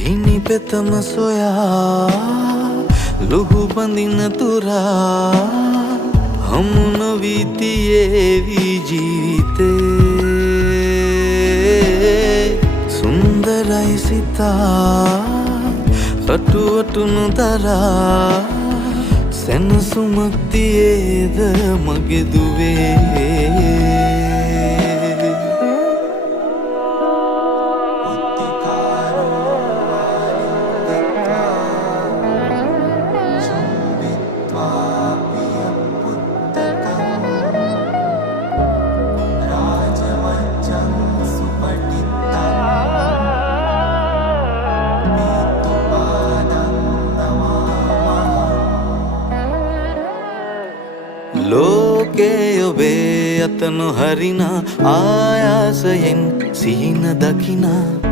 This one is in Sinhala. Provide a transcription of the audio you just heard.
හිනි පෙතම සොයා ලුහු බඳින තුරා හමු නොවී තියේවි ජීවිතේ සුන්දරයි සිතා රටුවටු නොදරා සැනසුමක් තියේද මගේ දුවේ ලෝකේ ඔබේ අත නොහරිනා ආයාසයෙන් සිහින දකිනා